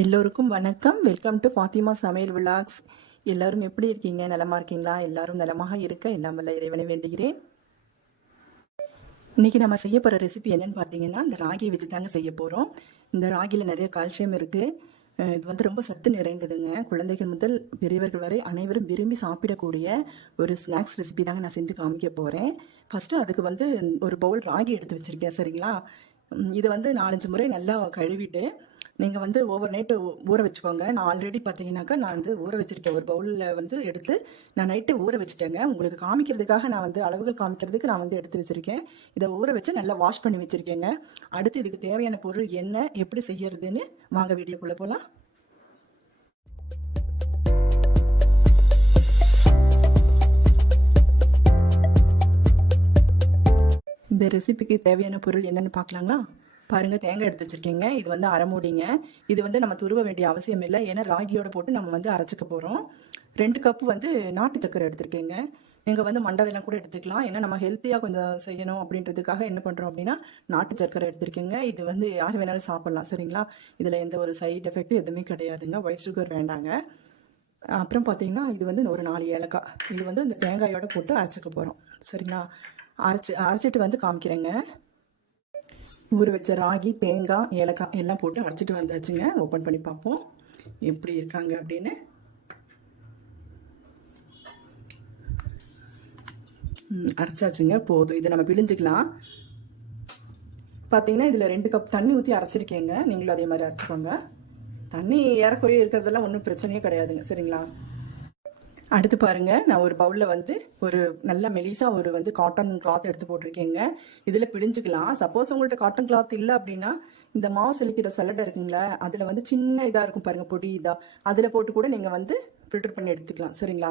எல்லோருக்கும் வணக்கம். Welcome to Fathima சமையல் விலாக்ஸ். எல்லாரும் எப்படி இருக்கீங்க? நலமா இருக்கீங்களா? எல்லாரும் நலமாக இருக்க எல்லாம் வல்ல இறைவனை வேண்டுகிறேன். இன்னைக்கு நம்ம செய்ய போகிற ரெசிபி என்னன்னு பார்த்தீங்கன்னா, இந்த ராகியை வச்சு தாங்க செய்ய போகிறோம். இந்த ராகியில் நிறைய கால்சியம் இருக்குது. இது வந்து ரொம்ப சத்து நிறைந்ததுங்க. குழந்தைகள் முதல் பெரியவர்கள் வரை அனைவரும் விரும்பி சாப்பிடக்கூடிய ஒரு ஸ்நாக்ஸ் ரெசிபி தாங்க நான் செஞ்சு காமிக்க போகிறேன். ஃபஸ்ட்டு அதுக்கு வந்து ஒரு பவுல் ராகி எடுத்து வச்சுருக்கேன். சரிங்களா? இதை வந்து 4-5 முறை நல்லா கழுவிட்டு நீங்கள் வந்து ஓவர் நைட்டு ஊற வச்சுக்கோங்க. நான் ஆல்ரெடி பார்த்தீங்கன்னாக்கா நான் வந்து ஊற வச்சுருக்கேன். ஒரு பவுலில் வந்து எடுத்து நான் நைட்டு ஊற வச்சுட்டேங்க. உங்களுக்கு காமிக்கிறதுக்காக நான் வந்து அளவுகள் காமிக்கிறதுக்கு நான் வந்து எடுத்து வச்சுருக்கேன். இதை ஊற வச்சு நல்லா வாஷ் பண்ணி வச்சுருக்கேங்க. அடுத்து இதுக்கு தேவையான பொருள் என்ன, எப்படி செய்யறதுன்னு வாங்க வீடியோக்குள்ளே போகலாம். இந்த ரெசிபிக்கு தேவையான பொருள் என்னென்னு பார்க்கலாங்களா? பாருங்கள், தேங்காய் எடுத்து வச்சுருக்கீங்க. இது வந்து அரை மூடிங்க. இது வந்து நம்ம துருவ வேண்டிய அவசியம் இல்லை, ஏன்னா ராகியோட போட்டு நம்ம வந்து அரைச்சிக்க போகிறோம். 2 கப்பு வந்து நாட்டு சக்கரை எடுத்துருக்கீங்க. நீங்கள் வந்து மண்டை வெல்லம் கூட எடுத்துக்கலாம். ஏன்னா நம்ம ஹெல்த்தியாக கொஞ்சம் செய்யணும் அப்படின்றதுக்காக என்ன பண்ணுறோம் அப்படின்னா நாட்டு சக்கரை எடுத்துருக்கீங்க. இது வந்து யார் வேணாலும் சாப்பிட்லாம். சரிங்களா? இதில் எந்த ஒரு சைட் எஃபெக்ட் எதுவுமே கிடையாதுங்க. ஒயிட் சுகர் வேண்டாங்க. அப்புறம் பார்த்தீங்கன்னா இது வந்து ஒரு 4 ஏலக்காய். இது வந்து இந்த தேங்காயோட போட்டு அரைச்சிக்க போகிறோம். சரிங்களா? அரைச்சிட்டு வந்து காமிக்கிறேங்க. ஊற வச்ச ராகி, தேங்காய், ஏலக்காய் எல்லாம் போட்டு அரைச்சிட்டு வந்தாச்சுங்க. ஓப்பன் பண்ணி பார்ப்போம் எப்படி இருக்காங்க அப்படின்னு. அரைச்சாச்சுங்க, போதும். இதை நம்ம பிழிஞ்சிக்கலாம். பார்த்தீங்கன்னா இதில் 2 கப் தண்ணி ஊற்றி அரைச்சிருக்கேங்க. நீங்களும் அதே மாதிரி அரைச்சிக்கோங்க. தண்ணி ஏறக்குறைய இருக்கிறதெல்லாம் ஒன்றும் பிரச்சனையே கிடையாதுங்க. சரிங்களா? அடுத்து பாருங்கள், நான் ஒரு பவுலில் வந்து ஒரு நல்ல மெலிசாக ஒரு வந்து காட்டன் கிளாத் எடுத்து போட்டிருக்கேங்க. இதில் பிழிஞ்சிக்கலாம். சப்போஸ் உங்கள்கிட்ட காட்டன் கிளாத் இல்லை அப்படின்னா இந்த மாவு செலுக்கிற சல்லடை இருக்குங்களா, அதில் வந்து சின்ன இதாக இருக்கும் பாருங்கள், பொடி இதாக, அதில் போட்டு கூட நீங்கள் வந்து ஃபில்டர் பண்ணி எடுத்துக்கலாம். சரிங்களா?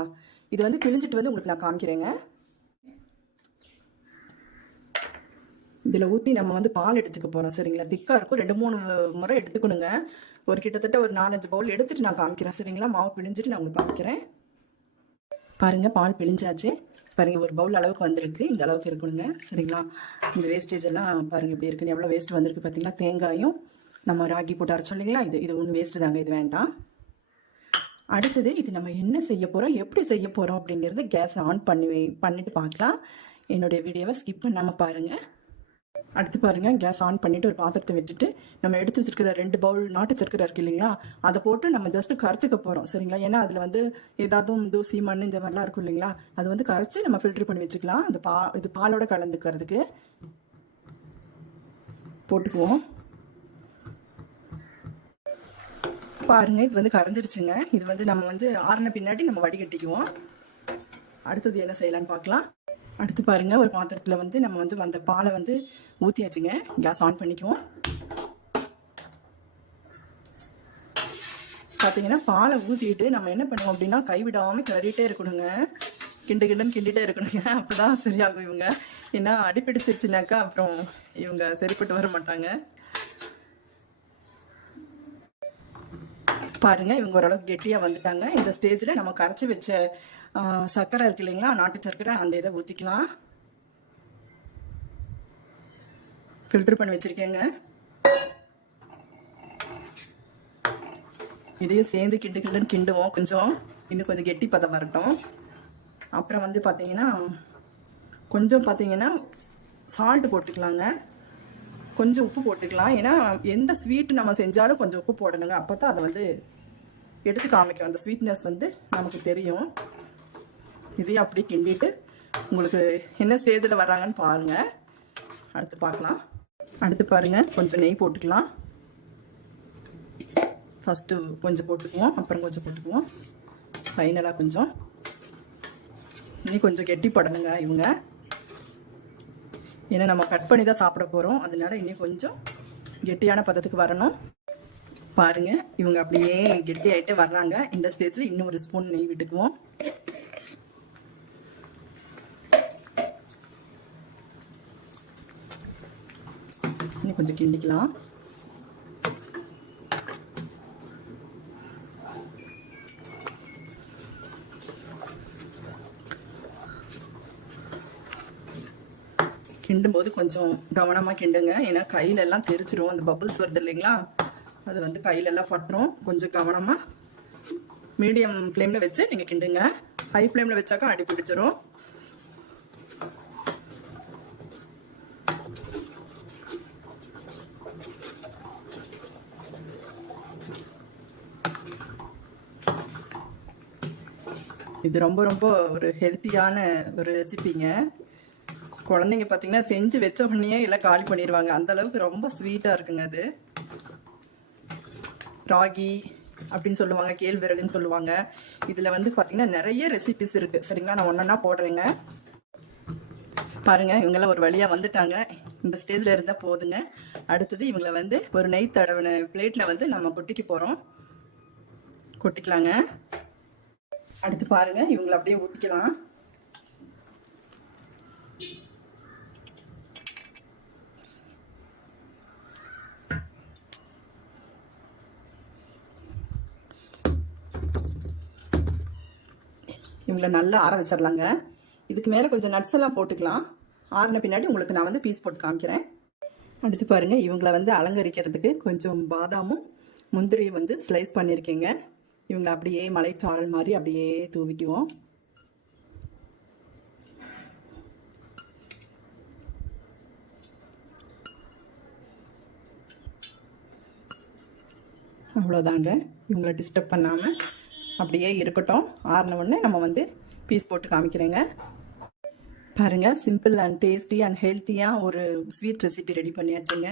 இது வந்து பிழிஞ்சிட்டு வந்து உங்களுக்கு நான் காமிக்கிறேங்க. இதில் ஊற்றி நம்ம வந்து பால் எடுத்துக்க போகிறோம். சரிங்களா? திக்காக இருக்கும். 2-3 முறை எடுத்துக்கணுங்க. ஒரு கிட்டத்தட்ட ஒரு 4-5 பவுல் எடுத்துகிட்டு நான் காமிக்கிறேன். சரிங்களா? மாவு பிழிஞ்சிட்டு நான் உங்களுக்கு காமிக்கிறேன். பாருங்கள், பால் பிழிஞ்சாச்சு. பாருங்கள், ஒரு பவுல் அளவுக்கு வந்திருக்கு. இந்த அளவுக்கு இருக்கணுங்க. சரிங்களா? இந்த வேஸ்டேஜ் எல்லாம் பாருங்கள் எப்படி இருக்குன்னு. எவ்வளோ வேஸ்ட் வந்திருக்கு பார்த்தீங்களா? தேங்காயும் நம்ம ராகி போட்டு அரைச்சோம் இல்லைங்களா, இது ஒன்றும் வேஸ்ட்டு தாங்க. இது வேண்டாம். அடுத்தது இது நம்ம என்ன செய்ய போகிறோம், எப்படி செய்ய போகிறோம் அப்படிங்கிறது கேஸை ஆன் பண்ணிட்டு பார்க்கலாம். என்னுடைய வீடியோவை ஸ்கிப் பண்ணாமல் பாருங்கள். அடுத்து பாருங்கள், கேஸ் ஆன் பண்ணிவிட்டு ஒரு பாத்திரத்தை வச்சுட்டு நம்ம எடுத்து வச்சுருக்கிற 2 பவுல் நாட்டு சர்க்கரை இருக்குது இல்லைங்களா, அதை போட்டு நம்ம ஜஸ்ட்டு கரைச்சிக்க போகிறோம். சரிங்களா? ஏன்னா அதில் வந்து ஏதாவது தூசி மண் இந்த மாதிரிலாம் இருக்கும் இல்லைங்களா, அது வந்து கரைச்சி நம்ம ஃபில்ட்ரு பண்ணி வச்சுக்கலாம். அந்த இது பாலோட கலந்துக்கிறதுக்கு போட்டுக்குவோம். பாருங்கள், இது வந்து கரைஞ்சிருச்சுங்க. இது வந்து நம்ம வந்து ஆறின பின்னாடி நம்ம வடிகட்டிக்குவோம். அடுத்தது என்ன செய்யலான்னு பார்க்கலாம். அடுத்து பாருங்கள், ஒரு பாத்திரத்தில் வந்து நம்ம வந்து அந்த பாலை வந்து ஊற்றியாச்சுங்க. கேஸ் ஆன் பண்ணிக்குவோம். பார்த்தீங்கன்னா பாலை ஊற்றிட்டு நம்ம என்ன பண்ணுவோம் அப்படின்னா கைவிடாமல் கிளறிட்டே இருக்கணுங்க. கிண்டுகிட்டே இருக்கணுங்க. அப்போ தான் சரியாகும் இவங்க. ஏன்னா அடிப்பிடிச்சிருச்சுனாக்கா அப்புறம் இவங்க சரிப்பட்டு வர மாட்டாங்க. பாருங்கள், இவங்க ஓரளவுக்கு கெட்டியாக வந்துட்டாங்க. இந்த ஸ்டேஜில் நம்ம கரைச்சி வச்ச சர்க்கரை இருக்கு இல்லைங்களா, நாட்டு சர்க்கரை, அந்த இதை ஊற்றிக்கலாம். ஃபில்டர் பண்ணி வச்சுருக்கேங்க. இதையும் சேர்ந்து கிண்டுவோம். இன்னும் கொஞ்சம் கெட்டி பதம் வரட்டும். அப்புறம் வந்து பார்த்தீங்கன்னா கொஞ்சம் பார்த்தீங்கன்னா சால்ட்டு போட்டுக்கலாங்க. கொஞ்சம் உப்பு போட்டுக்கலாம். ஏன்னா எந்த ஸ்வீட்டு நம்ம செஞ்சாலும் கொஞ்சம் உப்பு போடணுங்க. அப்போ தான் அதை வந்து எடுத்து காமிக்கும். அந்த ஸ்வீட்னஸ் வந்து நமக்கு தெரியும். இதையும் அப்படியே கிண்டிட்டு உங்களுக்கு என்ன ஸ்டேஜில் வர்றாங்கன்னு பாருங்கள். அடுத்து பார்க்கலாம். அடுத்து பாருங்கள், கொஞ்சம் நெய் போட்டுக்கலாம். ஃபஸ்ட்டு கொஞ்சம் போட்டுக்குவோம், அப்புறம் கொஞ்சம் போட்டுக்குவோம். ஃபைனலாக கொஞ்சம். இன்னும் கொஞ்சம் கெட்டி படணுங்க இவங்க. ஏன்னா நம்ம கட் பண்ணி தான் சாப்பிட போகிறோம். அதனால இன்னும் கொஞ்சம் கெட்டியான பதத்துக்கு வரணும். பாருங்கள், இவங்க அப்படியே கெட்டி ஆகிட்டே வர்றாங்க. இந்த ஸ்டேஜில் இன்னும் ஒரு ஸ்பூன் நெய் விட்டுக்குவோம். இன்னும் கொஞ்சம் கிண்டிக்கலாம். கிண்டும் போது கொஞ்சம் கவனமாக கிண்டுங்க. ஏன்னா கையிலெல்லாம் தெரிச்சிரும். அந்த பபிள்ஸ் வருது இல்லைங்களா, அது வந்து கையிலெல்லாம் பட்டுரும். கொஞ்சம் கவனமாக மீடியம் ஃப்ளேமில் வச்சு நீங்கள் கிண்டுங்க. ஹை ஃப்ளேமில் வச்சாக்கா அடி பிடிச்சிரும். இது ரொம்ப ரொம்ப ஒரு ஹெல்த்தியான ஒரு ரெசிபிங்க. குழந்தைங்க பார்த்தீங்கன்னா செஞ்சு வச்ச உடனே எல்லாம் காலி பண்ணிடுவாங்க. அந்த அளவுக்கு ரொம்ப ஸ்வீட்டாக இருக்குங்க. அது ராகி அப்படின்னு சொல்லுவாங்க, கேழ்வரகுன்னு சொல்லுவாங்க. இதில் வந்து பார்த்தீங்கன்னா நிறைய ரெசிபிஸ் இருக்குது. சரிங்களா, நான் ஒன்றா போடுறேங்க. பாருங்கள், இவங்கெல்லாம் ஒரு வழியாக வந்துட்டாங்க. இந்த ஸ்டேஜில் இருந்தால் போதுங்க. அடுத்தது இவங்களை வந்து ஒரு நெய் தடவின பிளேட்டில் வந்து நம்ம கொட்டிக்க போகிறோம். கொட்டிக்கலாங்க. அடுத்து பாருங்கள், இவங்களை அப்படியே ஊற்றிக்கலாம். இவங்களை நல்லா ஆற வச்சிடலாங்க. இதுக்கு மேலே கொஞ்சம் நட்ஸ் எல்லாம் போட்டுக்கலாம். ஆறின பின்னாடி உங்களுக்கு நான் வந்து பீஸ் போட்டு காமிக்கிறேன். அடுத்து பாருங்கள், இவங்களை வந்து அலங்கரிக்கிறதுக்கு கொஞ்சம் பாதாமும் முந்திரியும் வந்து ஸ்லைஸ் பண்ணியிருக்கேங்க. இவங்களை அப்படியே மலைச்சாரல் மாதிரி அப்படியே தூவிக்குவோம். அவ்வளோதாங்க. இவங்களை டிஸ்டர்ப் பண்ணாமல் அப்படியே இருக்கட்டும். ஆறின உடனே நம்ம வந்து பீஸ் போட்டு காமிக்கிறேங்க. பாருங்கள், சிம்பிள் அண்ட் டேஸ்டி அண்ட் ஹெல்த்தியாக ஒரு ஸ்வீட் ரெசிபி ரெடி பண்ணியாச்சுங்க.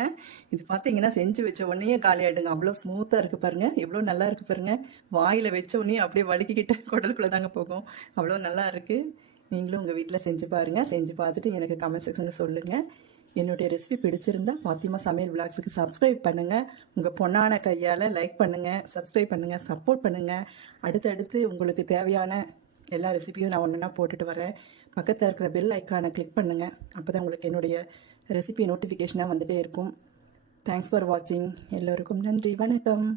இது பார்த்தீங்கன்னா செஞ்சு வச்ச உடனே காலி ஆகிடுங்க. அவ்வளோ ஸ்மூத்தாக இருக்குது பாருங்கள், எவ்வளோ நல்லா இருக்குது பாருங்கள். வாயில் வச்ச உடனே அப்படியே வலிக்கிக்கிட்ட குடலுக்குள்ளே தாங்க போகும். அவ்வளோ நல்லா இருக்குது. நீங்களும் உங்கள் வீட்டில் செஞ்சு பாருங்கள். செஞ்சு பார்த்துட்டு எனக்கு கமெண்ட் செக்ஷனில் சொல்லுங்கள். என்னுடைய ரெசிபி பிடிச்சிருந்தா ஃபாத்திமா சமையல் விலாக்ஸுக்கு சப்ஸ்கிரைப் பண்ணுங்கள். உங்கள் பொண்ணான கையால் லைக் பண்ணுங்கள், சப்ஸ்கிரைப் பண்ணுங்கள், சப்போர்ட் பண்ணுங்கள். அடுத்தடுத்து உங்களுக்கு தேவையான எல்லா ரெசிபியும் நான் ஒன்றா போட்டுட்டு வரேன். பக்கத்தில் இருக்கிற பெல் ஐக்கானை கிளிக் பண்ணுங்கள். அப்போ தான் உங்களுக்கு என்னுடைய ரெசிபி நோட்டிஃபிகேஷனாக வந்துகிட்டே இருக்கும். தேங்க்ஸ் ஃபார் வாட்சிங். எல்லோருக்கும் நன்றி, வணக்கம்.